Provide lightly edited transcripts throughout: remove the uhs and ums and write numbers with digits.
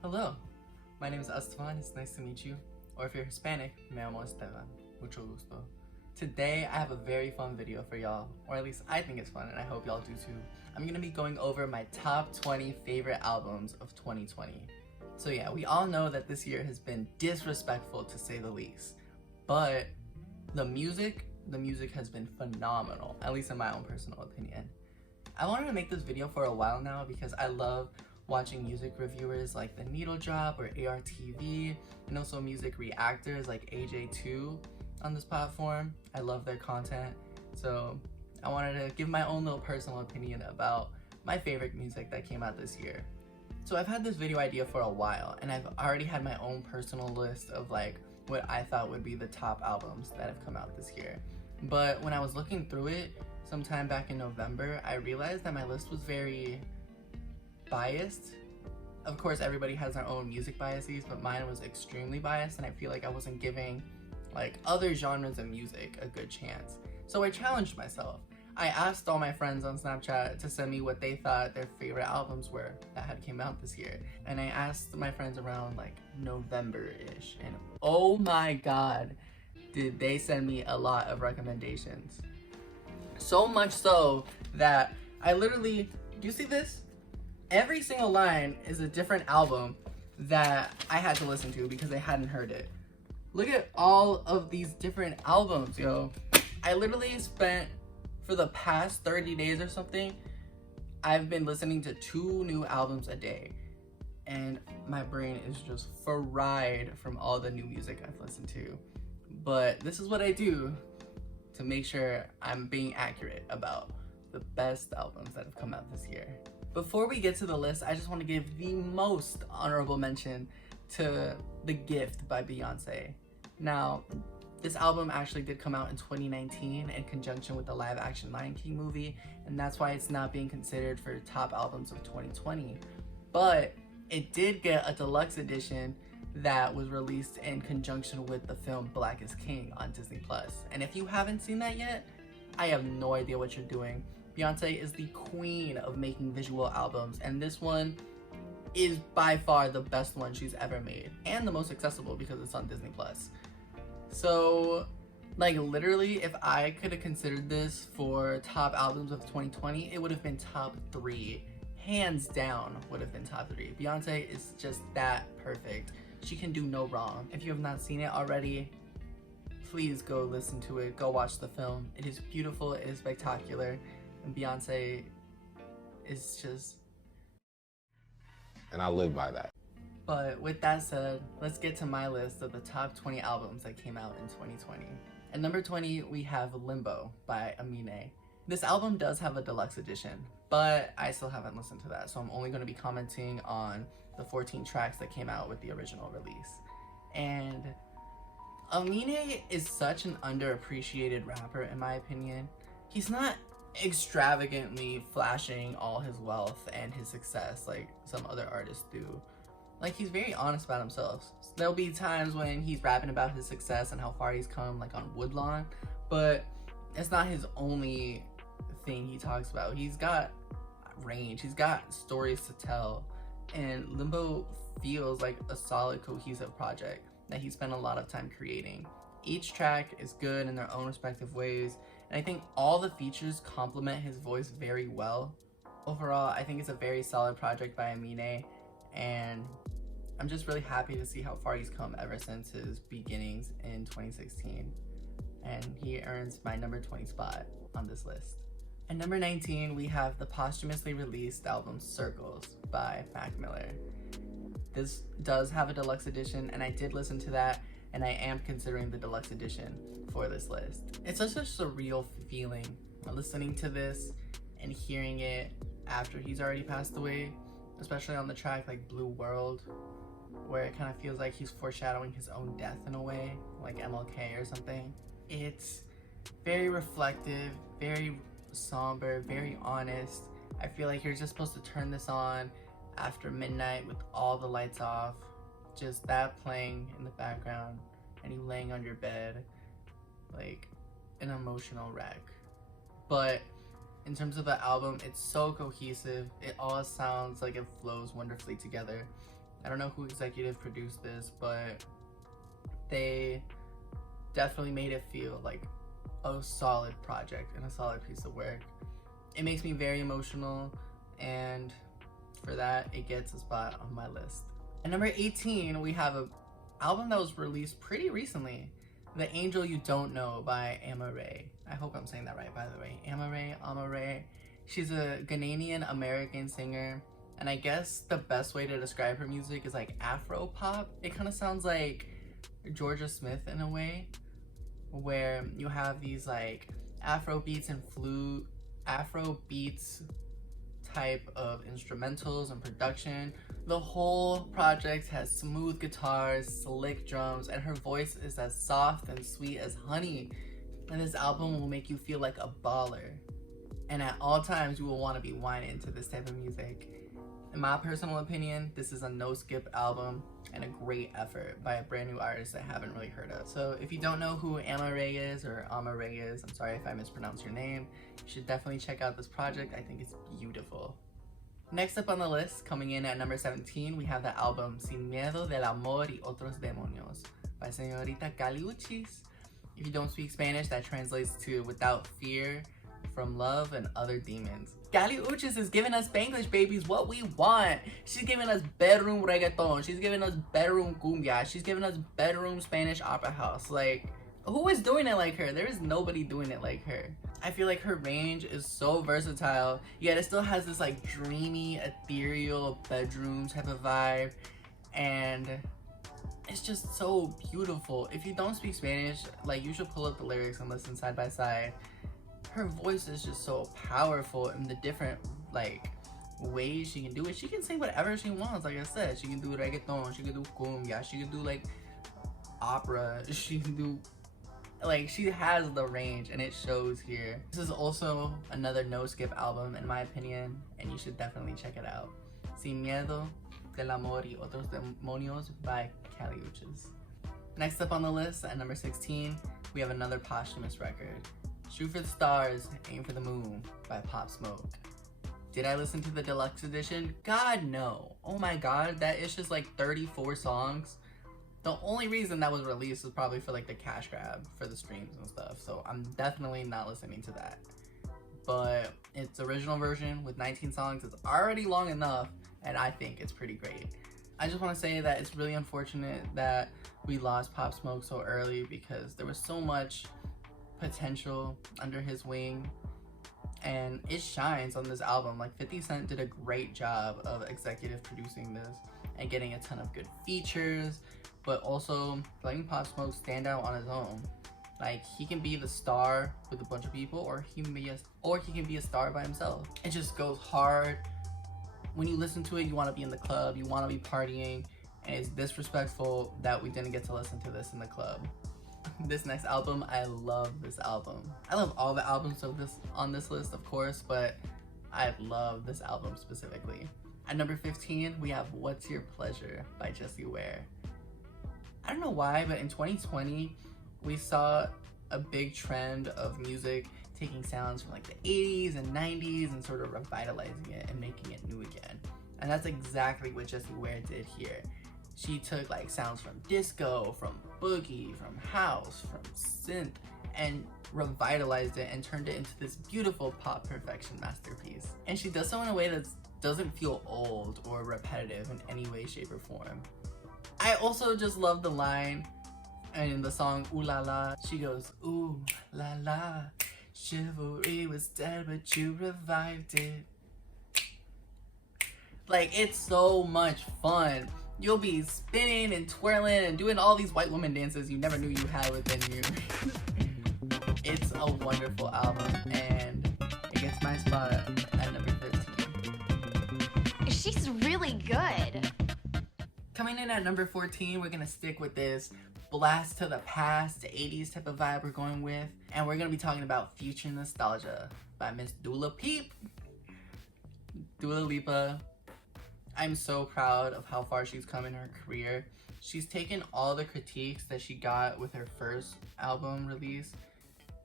Hello, my name is Esteban, it's nice to meet you. Or if you're Hispanic, me llamo Esteban, mucho gusto. Today I have a very fun video for y'all, or at least I think it's fun and I hope y'all do too. I'm gonna be going over my top 20 favorite albums of 2020. So yeah, we all know that this year has been disrespectful to say the least, but the music has been phenomenal, at least in my own personal opinion. I wanted to make this video for a while now because I love watching music reviewers like The Needle Drop or ARTV, and also music reactors like AJayII on this platform. I love their content, so I wanted to give my own little personal opinion about my favorite music that came out this year. So I've had this video idea for a while, and I've already had my own personal list of like what I thought would be the top albums that have come out this year. But when I was looking through it sometime back in November, I realized that my list was very biased. Of course, everybody has their own music biases, but mine was extremely biased, and I feel like I wasn't giving like other genres of music a good chance. So I challenged myself. I asked all my friends on Snapchat to send me what they thought their favorite albums were that had came out this year. And I asked my friends around like November-ish, and oh my god, did they send me a lot of recommendations. So much so that I literally, do you see this? Every single line is a different album that I had to listen to because I hadn't heard it. Look at all of these different albums, yo. I literally spent, for the past 30 days or something, I've been listening to 2 new albums a day. And my brain is just fried from all the new music I've listened to. But this is what I do to make sure I'm being accurate about the best albums that have come out this year. Before we get to the list, I just want to give the most honorable mention to The Gift by Beyonce. Now, this album actually did come out in 2019 in conjunction with the live-action Lion King movie, and that's why it's not being considered for top albums of 2020. But it did get a deluxe edition that was released in conjunction with the film Black is King on Disney+. And if you haven't seen that yet, I have no idea what you're doing. Beyonce is the queen of making visual albums, and this one is by far the best one she's ever made, and the most accessible because it's on Disney+. So, like, literally, if I could have considered this for top albums of 2020, it would have been top 3. Hands down would have been top 3. Beyonce is just that perfect. She can do no wrong. If you have not seen it already, please go listen to it. Go watch the film. It is beautiful. It is spectacular. And Beyonce is just... And I live by that. But with that said, let's get to my list of the top 20 albums that came out in 2020. At number 20, we have Limbo by Amine. This album does have a deluxe edition, but I still haven't listened to that, so I'm only going to be commenting on the 14 tracks that came out with the original release. And Amine is such an underappreciated rapper in my opinion. He's not extravagantly flashing all his wealth and his success like some other artists do. Like, he's very honest about himself. There'll be times when he's rapping about his success and how far he's come, like on Woodlawn, but it's not his only thing he talks about. He's got range, he's got stories to tell, and Limbo feels like a solid, cohesive project that he spent a lot of time creating. Each track is good in their own respective ways, and I think all the features complement his voice very well. Overall, I think it's a very solid project by Amine, and I'm just really happy to see how far he's come ever since his beginnings in 2016. And he earns my number 20 spot on this list. At number 19, we have the posthumously released album Circles by Mac Miller. This does have a deluxe edition, and I did listen to that, and I am considering the deluxe edition for this list. It's such a surreal feeling listening to this and hearing it after he's already passed away, especially on the track like Blue World, where it kind of feels like he's foreshadowing his own death in a way, like MLK or something. It's very reflective, very somber, very honest. I feel like you're just supposed to turn this on after midnight with all the lights off, just that playing in the background, and you laying on your bed like an emotional wreck. But in terms of the album, it's so cohesive. It all sounds like it flows wonderfully together. I don't know who executive produced this, but they definitely made it feel like a solid project and a solid piece of work. It makes me very emotional, and for that, it gets a spot on my list. At number 18, we have an album that was released pretty recently, The Angel You Don't Know by AJayII. I hope I'm saying that right, by the way. AJayII. She's a Ghanaian American singer, and I guess the best way to describe her music is like Afro pop. It kind of sounds like Georgia Smith in a way, where you have these like Afro beats and flute, Afro beats type of instrumentals and production. The whole project has smooth guitars, slick drums, and her voice is as soft and sweet as honey. And this album will make you feel like a baller. And at all times, you will want to be whining to this type of music. In my personal opinion, this is a no-skip album and a great effort by a brand new artist I haven't really heard of. So if you don't know who AJayII is, or AJayII is, I'm sorry if I mispronounced your name, you should definitely check out this project. I think it's beautiful. Next up on the list, coming in at number 17, we have the album Sin Miedo del Amor y Otros Demonios by Señorita Kali Uchis. If you don't speak Spanish, that translates to Without Fear, From Love, and Other Demons. Kali Uchis is giving us Spanglish babies what we want. She's giving us bedroom reggaeton. She's giving us bedroom cumbia. She's giving us bedroom Spanish opera house. Like, who is doing it like her? There is nobody doing it like her. I feel like her range is so versatile, yet it still has this like dreamy, ethereal bedroom type of vibe, and it's just so beautiful. If you don't speak Spanish, like, you should pull up the lyrics and listen side by side. Her voice is just so powerful in the different like ways she can do it. She can sing whatever she wants. Like I said, she can do reggaeton, she can do cumbia, she can do like opera, she can do, like, she has the range, and it shows here. This is also another no-skip album in my opinion, and you should definitely check it out. Sin Miedo del Amor y Otros Demonios by Kali Uchis. Next up on the list, at number 16, we have another posthumous record. Shoot for the Stars, Aim for the Moon by Pop Smoke. Did I listen to the deluxe edition? God, no. Oh my god, that is just like 34 songs. The only reason that was released was probably for like the cash grab for the streams and stuff, so I'm definitely not listening to that. But its original version with 19 songs is already long enough, and I think it's pretty great. I just want to say that it's really unfortunate that we lost Pop Smoke so early, because there was so much potential under his wing, and it shines on this album. Like, 50 Cent did a great job of executive producing this and getting a ton of good features, but also letting Pop Smoke stand out on his own. Like, he can be the star with a bunch of people, or he can be a star by himself. It just goes hard. When you listen to it, you want to be in the club, you want to be partying, and it's disrespectful that we didn't get to listen to this in the club. This next album, I love this album. I love all the albums of this on this list, of course, but I love this album specifically. At number 15, we have What's Your Pleasure by Jessie Ware. I don't know why, but in 2020, we saw a big trend of music taking sounds from like the 80s and 90s and sort of revitalizing it and making it new again. And that's exactly what Jessie Ware did here. She took like sounds from disco, from boogie, from house, from synth, and revitalized it and turned it into this beautiful pop perfection masterpiece. And she does so in a way that doesn't feel old or repetitive in any way, shape, or form. I also just love the line in the song Ooh La La. She goes, ooh la la, chivalry was dead but you revived it. Like, it's so much fun. You'll be spinning and twirling and doing all these white woman dances you never knew you had within you. It's a wonderful album, and it gets my spot at number 15. She's really good. Coming in at number 14, we're gonna stick with this blast to the past, 80s type of vibe we're going with, and we're gonna be talking about Future Nostalgia by Miss Dua Lipa. I'm so proud of how far she's come in her career. She's taken all the critiques that she got with her first album release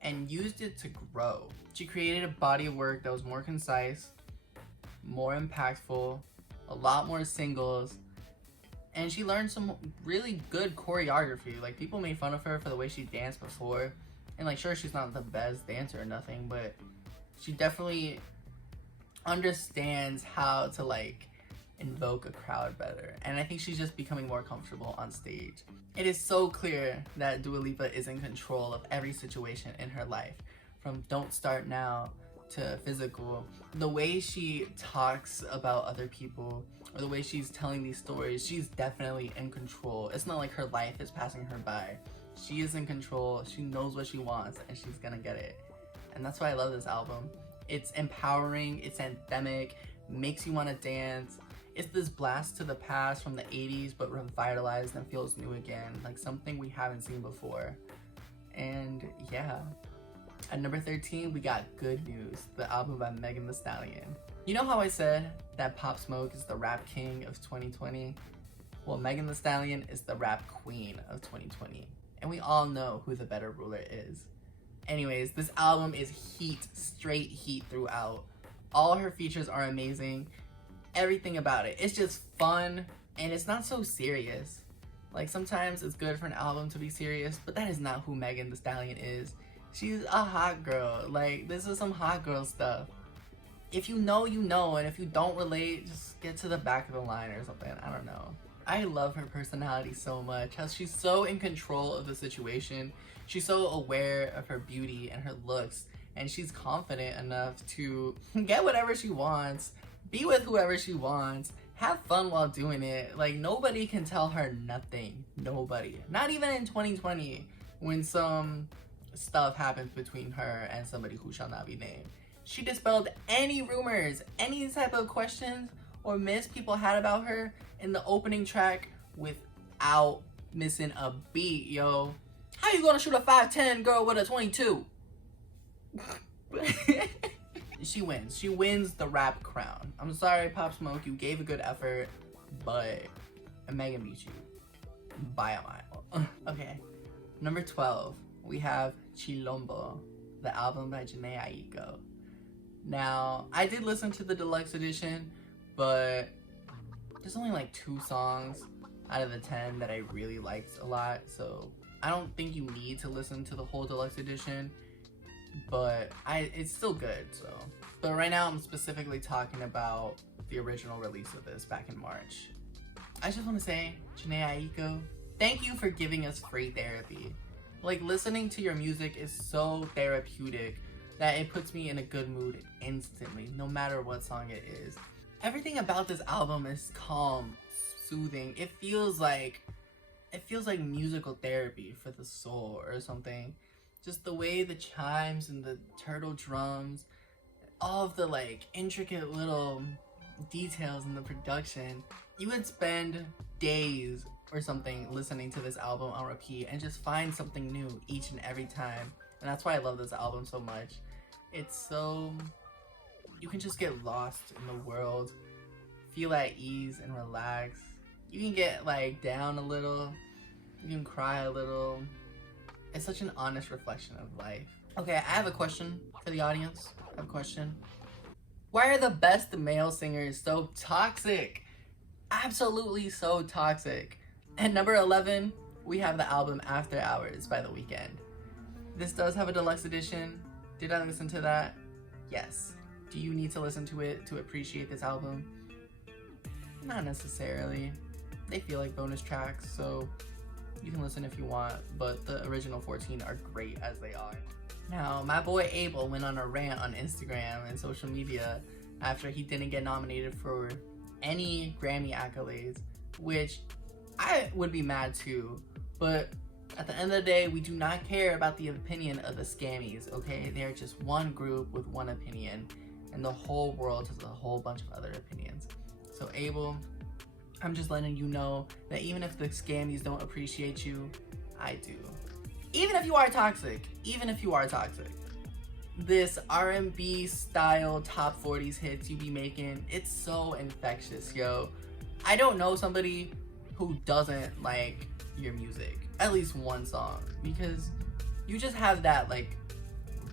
and used it to grow. She created a body of work that was more concise, more impactful, a lot more singles, And she learned some really good choreography. Like, people made fun of her for the way she danced before. And like, sure, she's not the best dancer or nothing, but she definitely understands how to like invoke a crowd better. And I think she's just becoming more comfortable on stage. It is so clear that Dua Lipa is in control of every situation in her life, from Don't Start Now to Physical. The way she talks about other people, or the way she's telling these stories, she's definitely in control. It's not like her life is passing her by. She is in control, she knows what she wants, and she's gonna get it. And that's why I love this album. It's empowering, it's anthemic, makes you want to dance. It's this blast to the past from the 80s, but revitalized and feels new again, like something we haven't seen before. And yeah. At number 13, we got Good News, the album by Megan Thee Stallion. You know how I said that Pop Smoke is the rap king of 2020? Well, Megan Thee Stallion is the rap queen of 2020. And we all know who the better ruler is. Anyways, this album is heat, straight heat throughout. All her features are amazing. Everything about it. It's just fun, and it's not so serious. Like, sometimes it's good for an album to be serious, but that is not who Megan Thee Stallion is. She's a hot girl. Like, this is some hot girl stuff. If you know, you know, and if you don't relate, just get to the back of the line or something. I don't know. I love her personality so much. How she's so in control of the situation. She's so aware of her beauty and her looks, and she's confident enough to get whatever she wants, be with whoever she wants, have fun while doing it. Like, nobody can tell her nothing. Nobody. Not even in 2020, when some stuff happens between her and somebody who shall not be named. She dispelled any rumors, any type of questions or myths people had about her in the opening track without missing a beat, yo. How you gonna shoot a 5'10" girl with a 22? She wins. She wins the rap crown. I'm sorry, Pop Smoke, you gave a good effort, but Megan beat you by a mile. Okay, number 12, we have Chilombo, the album by AJayII. Now, I did listen to the deluxe edition, but there's only like 2 songs out of the 10 that I really liked a lot, so I don't think you need to listen to the whole deluxe edition, but it's still good, so. But right now I'm specifically talking about the original release of this back in March. I just want to say, AJayII, thank you for giving us free therapy. Like, listening to your music is so therapeutic that it puts me in a good mood instantly, no matter what song it is. Everything about this album is calm, soothing. It feels like musical therapy for the soul or something. Just the way the chimes and the turtle drums, all of the like intricate little details in the production. You would spend days or something listening to this album on repeat and just find something new each and every time. And that's why I love this album so much. It's so, you can just get lost in the world, feel at ease and relax. You can get like down a little, you can cry a little. It's such an honest reflection of life. Okay, I have a question for the audience. I have a question. Why are the best male singers so toxic? Absolutely so toxic. At number 11, we have the album After Hours by The Weeknd. This does have a deluxe edition. Did I listen to that? Yes. Do you need to listen to it to appreciate this album? Not necessarily. They feel like bonus tracks, so you can listen if you want, but the original 14 are great as they are. Now, my boy Abel went on a rant on Instagram and social media after he didn't get nominated for any Grammy accolades, which I would be mad too, but at the end of the day, we do not care about the opinion of the scammies, okay? They're just one group with one opinion, and the whole world has a whole bunch of other opinions. So Abel, I'm just letting you know that even if the scammies don't appreciate you, I do. Even if you are toxic, this R&B style top 40s hits you be making, it's so infectious, yo. I don't know somebody who doesn't like your music, at least one song, because you just have that like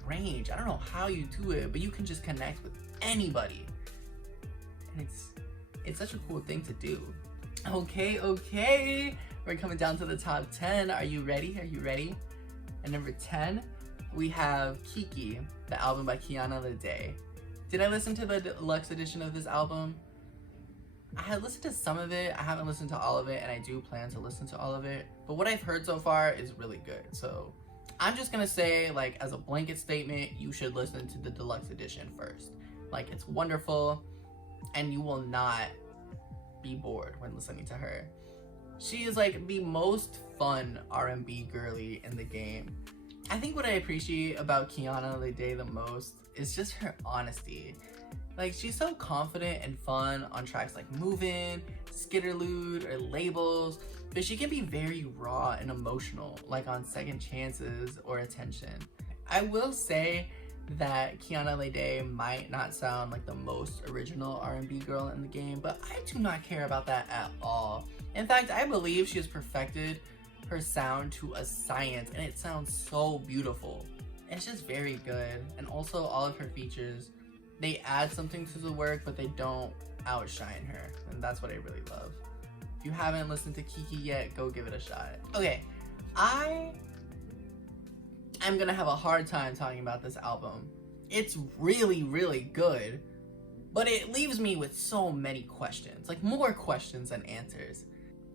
range. I don't know how you do it, but you can just connect with anybody. And it's such a cool thing to do. Okay. We're coming down to the top 10. Are you ready? At number 10, we have Kiki, the album by Kiana Lede. Did I listen to the deluxe edition of this album? I had listened to some of it. I haven't listened to all of it, and I do plan to listen to all of it. But what I've heard so far is really good. So I'm just gonna say, like, as a blanket statement, you should listen to the deluxe edition first. Like, it's wonderful, and you will not be bored when listening to her. She is like the most fun R&B girly in the game. I think what I appreciate about Kiana Lede the most is just her honesty. Like, she's so confident and fun on tracks like Movin', Skitterlude, or Labels, but she can be very raw and emotional, like on Second Chances or Attention. I will say that Kiana Lede might not sound like the most original R&B girl in the game, but I do not care about that at all. In fact, I believe she has perfected her sound to a science, and it sounds so beautiful. It's just very good, and also all of her features, they add something to the work, but they don't outshine her, and that's what I really love. If you haven't listened to Kiki yet, go give it a shot. Okay, I'm gonna have a hard time talking about this album. It's really good, but it leaves me with so many questions, like more questions than answers.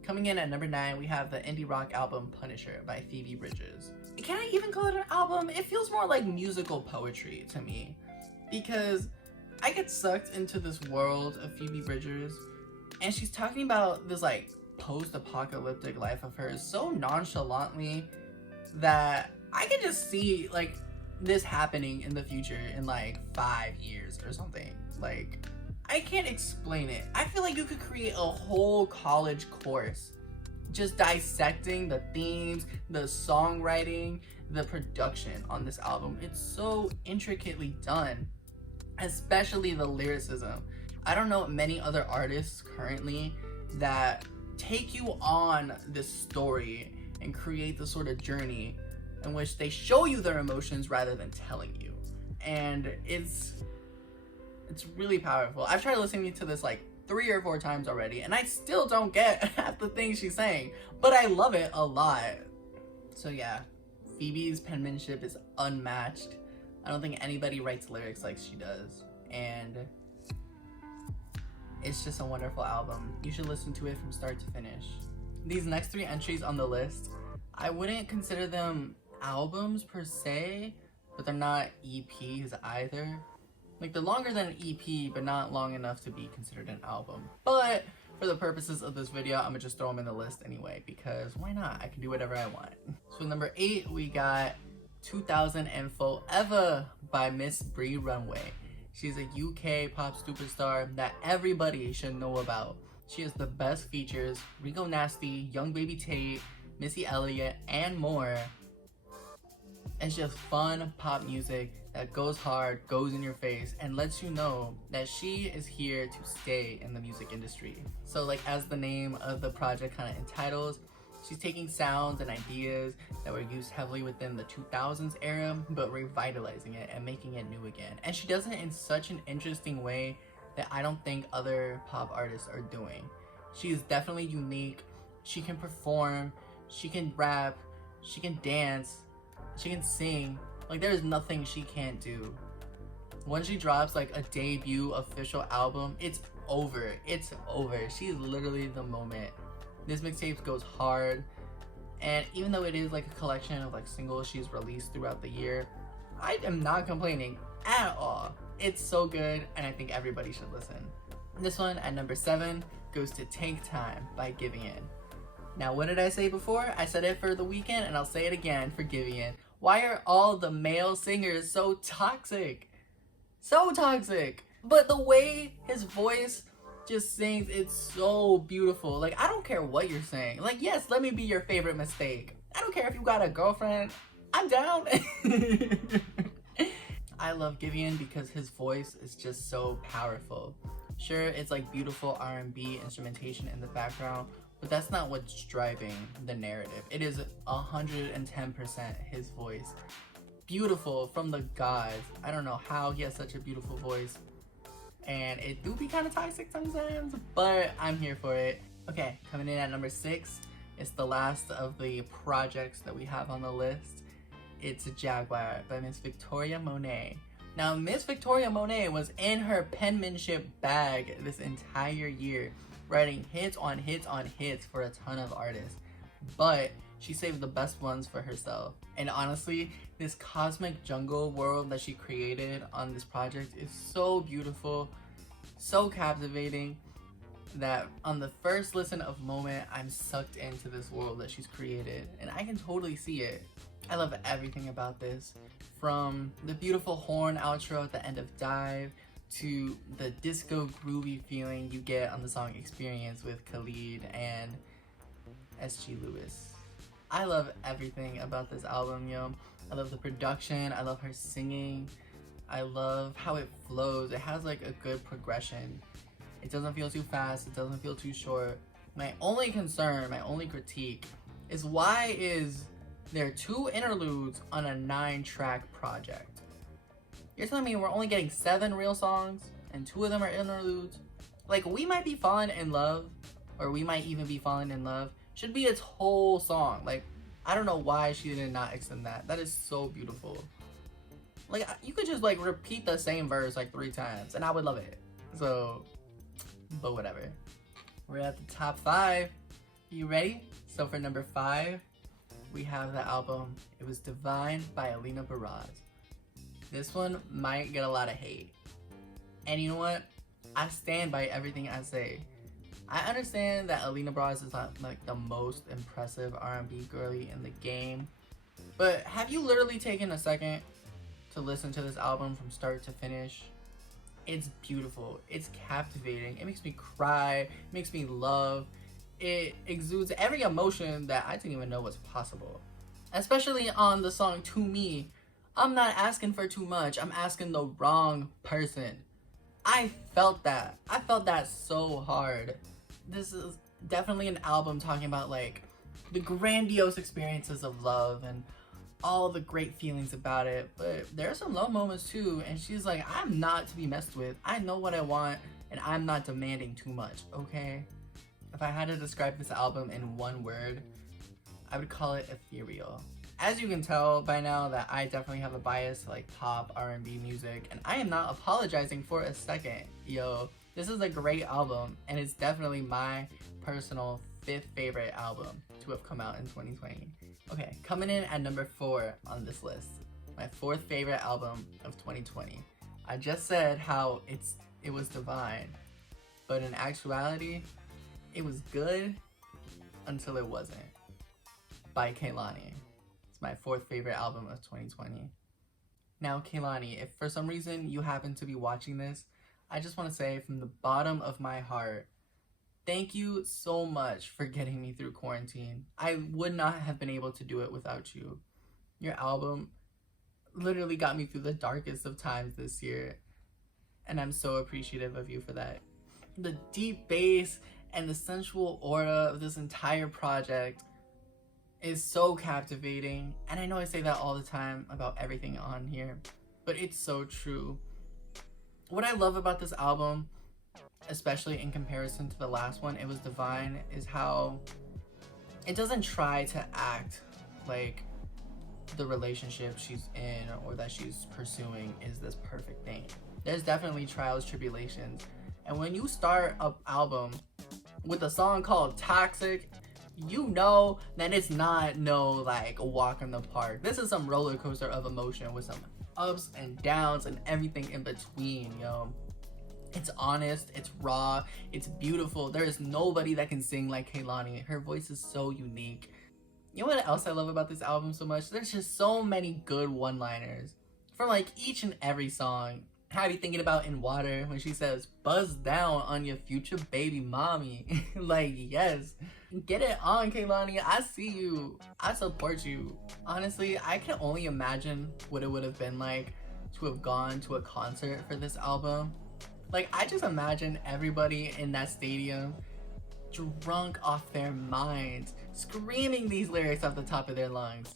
Coming in at number 9, we have the indie rock album Punisher by Phoebe Bridgers. Can I even call it an album? It feels more like musical poetry to me, because I get sucked into this world of Phoebe Bridgers, and she's talking about this like post-apocalyptic life of hers so nonchalantly that I can just see like this happening in the future in like 5 years or something. Like, I can't explain it. I feel like you could create a whole college course just dissecting the themes, the songwriting, the production on this album. It's so intricately done, especially the lyricism. I don't know many other artists currently that take you on this story and create the sort of journey in which they show you their emotions rather than telling you. And it's really powerful. I've tried listening to this like 3 or 4 times already, and I still don't get half the things she's saying, but I love it a lot. So yeah, Phoebe's penmanship is unmatched. I don't think anybody writes lyrics like she does, and it's just a wonderful album. You should listen to it from start to finish. These next 3 entries on the list, I wouldn't consider them albums per se, but they're not EPs either. Like, they're longer than an EP, but not long enough to be considered an album. But for the purposes of this video, I'm gonna just throw them in the list anyway, because why not? I can do whatever I want. So number 8, we got 2000 and Forever by Miss Bree Runway. She's a UK pop superstar that everybody should know about. She has the best features: Rico Nasty, Young Baby Tate, Missy Elliott, and more. It's just fun pop music that goes hard, goes in your face, and lets you know that she is here to stay in the music industry. So like, as the name of the project kind of entitles, she's taking sounds and ideas that were used heavily within the 2000s era, but revitalizing it and making it new again. And she does it in such an interesting way that I don't think other pop artists are doing. She is definitely unique. She can perform, she can rap, she can dance, she can sing. Like, there's nothing she can't do. When she drops like a debut official album, it's over. It's over. She's literally the moment. This mixtape goes hard, and even though it is like a collection of like singles she's released throughout the year, I am not complaining at all. It's so good, and I think everybody should listen. This one at number 7 goes to Take Time by Giving In. Now, what did I say before? I said it for The Weeknd, and I'll say it again for Giving In. Why are all the male singers so toxic? So toxic. But the way his voice just sings, it's so beautiful. Like, I don't care what you're saying. Like, yes, let me be your favorite mistake. I don't care if you got a girlfriend. I'm down. I love Giveon because his voice is just so powerful. Sure, it's like beautiful R&B instrumentation in the background, but that's not what's driving the narrative. It is 110% his voice. Beautiful from the gods. I don't know how he has such a beautiful voice. And it do be kind of toxic sometimes, but I'm here for it. Okay, coming in at number 6, it's the last of the projects that we have on the list. It's Jaguar by Miss Victoria Monet. Now, Miss Victoria Monet was in her penmanship bag this entire year, writing hits on hits on hits for a ton of artists. But she saved the best ones for herself. And honestly, this cosmic jungle world that she created on this project is so beautiful, so captivating, that on the first listen of Moment, I'm sucked into this world that she's created, and I can totally see it. I love everything about this, from the beautiful horn outro at the end of Dive to the disco groovy feeling you get on the song Experience with Khalid and S.G. Lewis. I love everything about this album, yo. I love the production, I love her singing, I love how it flows. It has like a good progression. It doesn't feel too fast, it doesn't feel too short. My only concern, my only critique is why is there 2 interludes on a 9-track project? You're telling me we're only getting 7 real songs and 2 of them are interludes? Like, We Might Be Falling in Love, or We Might Even Be Falling in Love, should be its whole song. Like, I don't know why she did not extend that. That is so beautiful. Like, you could just like repeat the same verse like 3 times and I would love it. So, but whatever. We're at the top 5. You ready? So for number 5, we have the album It Was Divine by Alina Baraz. This one might get a lot of hate. And you know what? I stand by everything I say. I understand that Alina Baraz is not like the most impressive R&B girly in the game, but have you literally taken a second to listen to this album from start to finish? It's beautiful, it's captivating, it makes me cry, it makes me love, it exudes every emotion that I didn't even know was possible. Especially on the song To Me, I'm not asking for too much, I'm asking the wrong person. I felt that so hard. This is definitely an album talking about like the grandiose experiences of love and all the great feelings about it, but there are some low moments too, and she's like, I'm not to be messed with. I know what I want and I'm not demanding too much, okay? If I had to describe this album in one word, I would call it ethereal. As you can tell by now that I definitely have a bias to like pop R&B music, and I am not apologizing for a second. Yo, this is a great album, and it's definitely my personal 5th favorite album to have come out in 2020. Okay, coming in at number 4 on this list, my 4th favorite album of 2020. I just said how it was divine, but in actuality, it was good until it wasn't. By Kehlani. It's my 4th favorite album of 2020. Now, Kehlani, if for some reason you happen to be watching this, I just want to say from the bottom of my heart, thank you so much for getting me through quarantine. I would not have been able to do it without you. Your album literally got me through the darkest of times this year, and I'm so appreciative of you for that. The deep bass and the sensual aura of this entire project is so captivating, and I know I say that all the time about everything on here, but it's so true. What I love about this album, especially in comparison to the last one, It Was Divine, is how it doesn't try to act like the relationship she's in or that she's pursuing is this perfect thing. There's definitely trials, tribulations, and when you start an album with a song called Toxic, you know that it's not no like walk in the park. This is some roller coaster of emotion with some ups and downs and everything in between, yo. It's honest, it's raw, it's beautiful. There is nobody that can sing like Kehlani. Her voice is so unique. You know what else I love about this album so much? There's just so many good one-liners from like each and every song. Have you thinking about In Water when she says, buzz down on your future baby mommy? Like, yes. Get it on, Kehlani. I see you. I support you. Honestly, I can only imagine what it would have been like to have gone to a concert for this album. Like, I just imagine everybody in that stadium drunk off their minds, screaming these lyrics off the top of their lungs.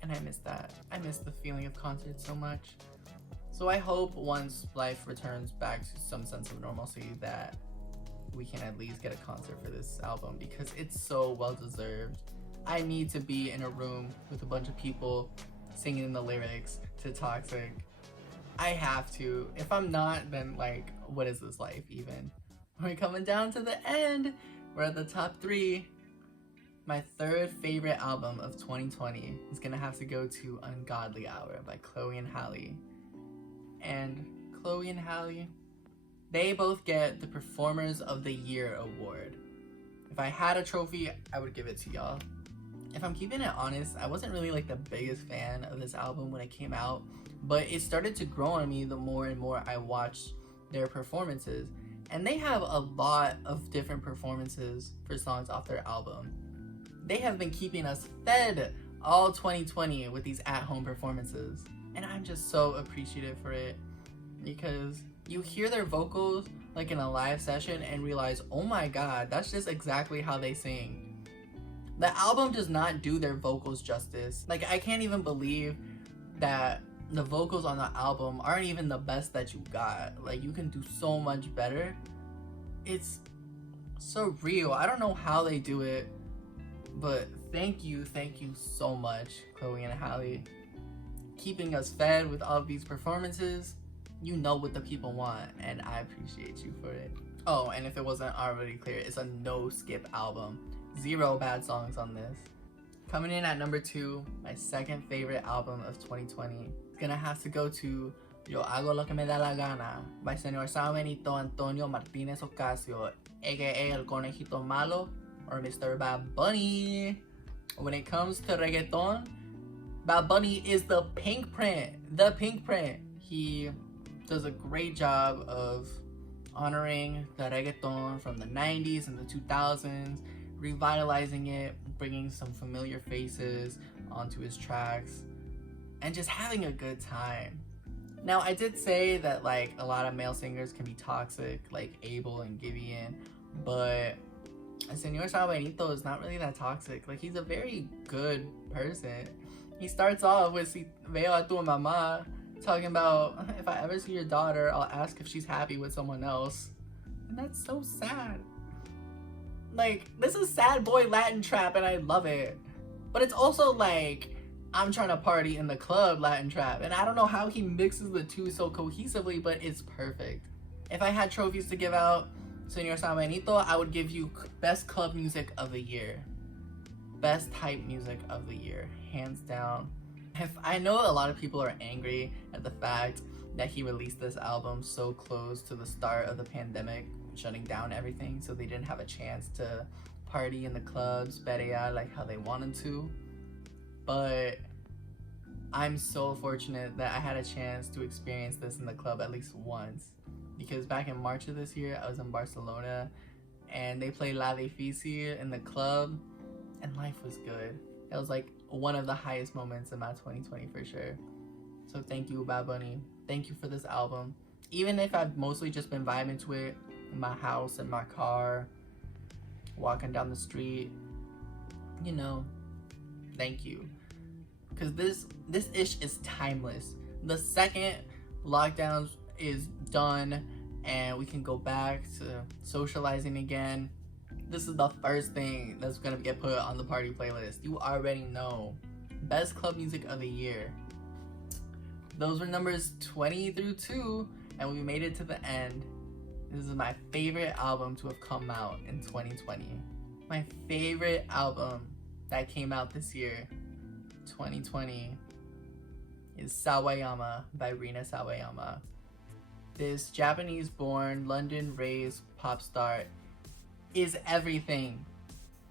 And I miss that. I miss the feeling of concerts so much. So I hope once life returns back to some sense of normalcy that we can at least get a concert for this album because it's so well deserved. I need to be in a room with a bunch of people singing the lyrics to Toxic. I have to. If I'm not, then like, what is this life even? We're coming down to the end. We're at the top 3. My third favorite album of 2020 is gonna have to go to Ungodly Hour by Chloe and Halle. And Chloe and Halle, they both get the Performers of the Year award. If I had a trophy, I would give it to y'all. If I'm keeping it honest, I wasn't really like the biggest fan of this album when it came out, but it started to grow on me the more and more I watched their performances. And they have a lot of different performances for songs off their album. They have been keeping us fed all 2020 with these at-home performances. And I'm just so appreciative for it because you hear their vocals like in a live session and realize, oh my god, that's just exactly how they sing. The album does not do their vocals justice. Like, I can't even believe that the vocals on the album aren't even the best that you got. Like, you can do so much better. It's so real. I don't know how they do it, but thank you so much, Chloe and Halle. Keeping us fed with all of these performances. You know what the people want, and I appreciate you for it. Oh, and if it wasn't already clear, it's a no-skip album. 0 bad songs on this. Coming in at number 2, my second favorite album of 2020. It's gonna have to go to Yo Hago Lo Que Me Da La Gana by Señor San Benito Antonio Martinez Ocasio, aka El Conejito Malo, or Mr. Bad Bunny. When it comes to reggaeton, Bad Bunny is the pink print. The pink print. He does a great job of honoring the reggaeton from the 90s and the 2000s, revitalizing it, bringing some familiar faces onto his tracks, and just having a good time. Now, I did say that like a lot of male singers can be toxic, like Abel and Giveon, but Señor San Benito is not really that toxic. Like, he's a very good person. He starts off with Si Veo a Tu Mamá, talking about, if I ever see your daughter, I'll ask if she's happy with someone else. And that's so sad. Like, this is sad boy Latin trap and I love it. But it's also like, I'm trying to party in the club Latin trap. And I don't know how he mixes the two so cohesively, but it's perfect. If I had trophies to give out, Señor San Benito, I would give you Best Club Music of the Year. Best Hype Music of the Year, hands down. I know a lot of people are angry at the fact that he released this album so close to the start of the pandemic, shutting down everything, so they didn't have a chance to party in the clubs, Berea, like how they wanted to. But I'm so fortunate that I had a chance to experience this in the club at least once. Because back in March of this year, I was in Barcelona and they played La Difícil in the club and life was good. It was like one of the highest moments in my 2020 for sure. So thank you, Bad Bunny. Thank you for this album. Even if I've mostly just been vibing to it in my house, in my car, walking down the street, you know, thank you. Because this ish is timeless. The second lockdown is done and we can go back to socializing again, this is the first thing that's gonna get put on the party playlist. You already know. Best Club Music of the Year. Those were numbers 20 through 2, and we made it to the end. This is my favorite album to have come out in 2020. My favorite album that came out this year, 2020, is Sawayama by Rina Sawayama. This Japanese-born, London-raised pop star is everything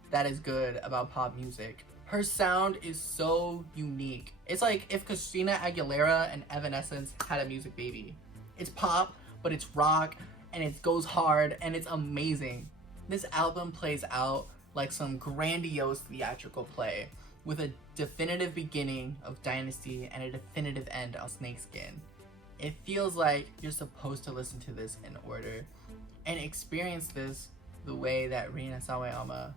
that is good about pop music. Her sound is so unique. It's like if Christina Aguilera and Evanescence had a music baby. It's pop, but it's rock, and it goes hard, and it's amazing. This album plays out like some grandiose theatrical play, with a definitive beginning of Dynasty and a definitive end of Snakeskin. It feels like you're supposed to listen to this in order and experience this the way that Rina Sawayama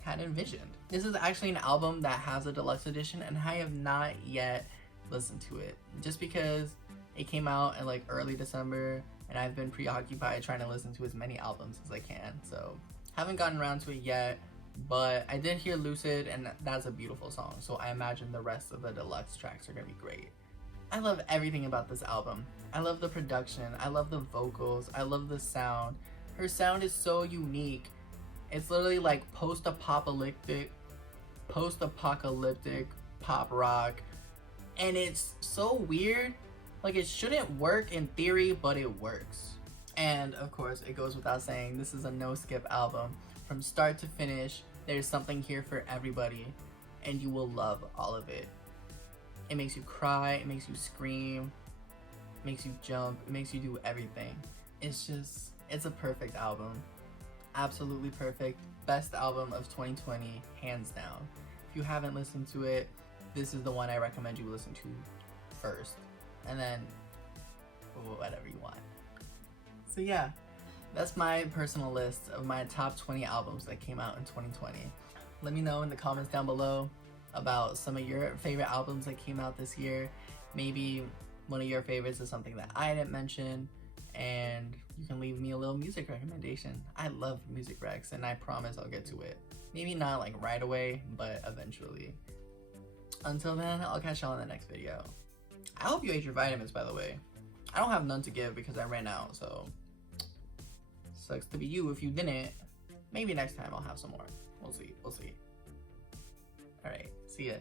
had envisioned. This is actually an album that has a deluxe edition and I have not yet listened to it. Just because it came out in like early December and I've been preoccupied trying to listen to as many albums as I can, so haven't gotten around to it yet. But I did hear Lucid, and that's a beautiful song, so I imagine the rest of the deluxe tracks are gonna be great. I love everything about this album. I love the production, I love the vocals, I love the sound. Her sound is so unique. It's literally like post-apocalyptic pop rock, and it's so weird. Like, it shouldn't work in theory, but it works. And of course, it goes without saying, this is a no-skip album. From start to finish, there's something here for everybody, and you will love all of it. It makes you cry, it makes you scream, it makes you jump, it makes you do everything. It's a perfect album. Absolutely perfect. Best album of 2020, hands down. If you haven't listened to it, this is the one I recommend you listen to first, and then whatever you want. So yeah, that's my personal list of my top 20 albums that came out in 2020. Let me know in the comments down below about some of your favorite albums that came out this year. Maybe one of your favorites is something that I didn't mention, and you can leave me a little music recommendation. I love music recs, and I promise I'll get to it. Maybe not like right away, but eventually. Until then, I'll catch y'all in the next video. I hope you ate your vitamins, by the way. I don't have none to give because I ran out, so sucks to be you if you didn't. Maybe next time I'll have some more. We'll see. Alright, see ya.